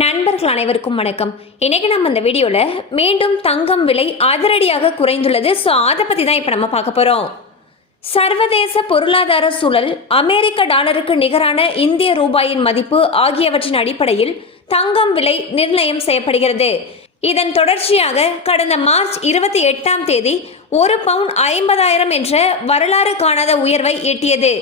நண்பர்கள் அனைவருக்கும் வணக்கம். இன்னைக்கு நம்ம இந்த வீடியோல மீண்டும் தங்கம் விலை அதிரடியாக குறைந்துள்ளது. ஸோ அதை பத்தி தான் இப்போ நம்ம பார்க்க போறோம். சர்வதேச பொருளாதார சூழல் அமெரிக்க டாலருக்கு நிகரான இந்திய ரூபாயின் மதிப்பு ஆகியவற்றின் அடிப்படையில் தங்கம் விலை நிர்ணயம் செய்யப்படுகிறது. இதன் தொடர்ச்சியாக கடந்த மார்ச் இருபத்தி எட்டாம் தேதி ஒரு பவுன் ஐம்பதாயிரம் என்ற வரலாறு காணாத உயர்வை எட்டியது.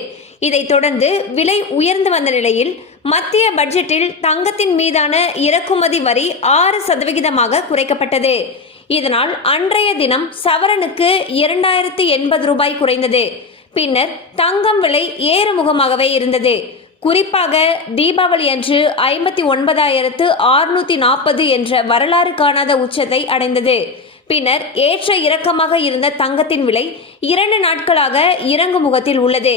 இதைத் தொடர்ந்து விலை உயர்ந்து வந்த நிலையில் மத்திய பட்ஜெட்டில் தங்கத்தின் மீதான இறக்குமதி வரி ஆறு சதவிகிதமாக குறைக்கப்பட்டது. இதனால் அன்றைய தினம் சவரனுக்கு இரண்டாயிரத்து எண்பது ரூபாய் குறைந்தது. பின்னர் தங்கம் விலை ஏறுமுகமாகவே இருந்தது. குறிப்பாக தீபாவளி அன்று ஐம்பத்தி ஒன்பதாயிரத்து ஆறுநூற்றி நாற்பது என்ற வரலாறு காணாத உச்சத்தை அடைந்தது. பின்னர் ஏற்ற இறக்கமாக இருந்த தங்கத்தின் விலை இரண்டு நாட்களாக இறங்கு முகத்தில் உள்ளது.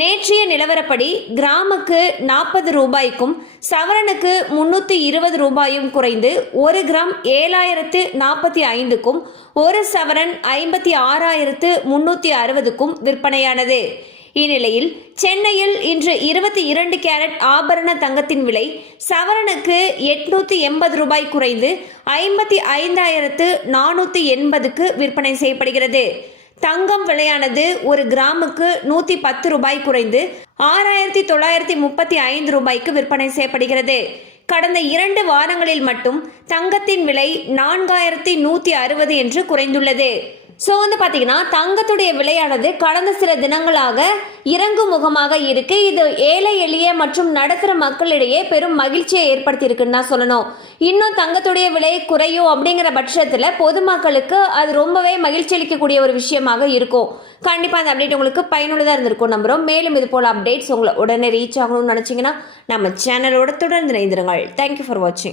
நேற்றைய நிலவரப்படி கிராமுக்கு நாற்பது ரூபாய்க்கும் சவரனுக்கு முன்னூற்றி இருபது ரூபாயும் குறைந்து ஒரு கிராம் ஏழாயிரத்து நாற்பத்தி ஐந்துக்கும் ஒரு சவரன் ஐம்பத்தி ஆறாயிரத்து முன்னூற்றி அறுபதுக்கும் விற்பனையானது. இந்நிலையில் சென்னையில் இன்று இருபத்தி இரண்டு கேரட் ஆபரண தங்கத்தின் விலை சவரனுக்கு எட்நூத்தி எண்பது ரூபாய் குறைந்து ஐம்பத்தி ஐந்தாயிரத்து நானூற்றி எண்பதுக்கு விற்பனை செய்யப்படுகிறது. தங்கம் விலையானது ஒரு கிராமுக்கு நூற்றி பத்து ரூபாய் குறைந்து ஆறாயிரத்தி தொள்ளாயிரத்தி முப்பத்தி ஐந்து ரூபாய்க்கு விற்பனை செய்யப்படுகிறது. கடந்த இரண்டு வாரங்களில் மட்டும் தங்கத்தின் விலை நான்காயிரத்தி நூற்றி அறுபது என்று குறைந்துள்ளது. ஸோ வந்து பார்த்தீங்கன்னா தங்கத்துடைய விலையானது கடந்த சில தினங்களாக இறங்கு முகமாக இருக்கு. இது ஏழை எளிய மற்றும் நடுத்தர மக்களிடையே பெரும் மகிழ்ச்சியை ஏற்படுத்தியிருக்குன்னு தான் சொல்லணும். இன்னும் தங்கத்துடைய விலை குறையும் அப்படிங்கிற பட்சத்தில் பொதுமக்களுக்கு அது ரொம்பவே மகிழ்ச்சி அளிக்கக்கூடிய ஒரு விஷயமாக இருக்கும். கண்டிப்பாக அந்த அப்டேட் உங்களுக்கு பயனுள்ளதாக இருந்திருக்கும் நம்புகிறோம் மேலும் இது போல் அப்டேட்ஸ் உங்களை உடனே ரீச் ஆகணும்னு நினச்சிங்கன்னா நம்ம சேனலோட தொடர்ந்து இணைந்திருங்கள். தேங்க்யூ ஃபார் வாட்சிங்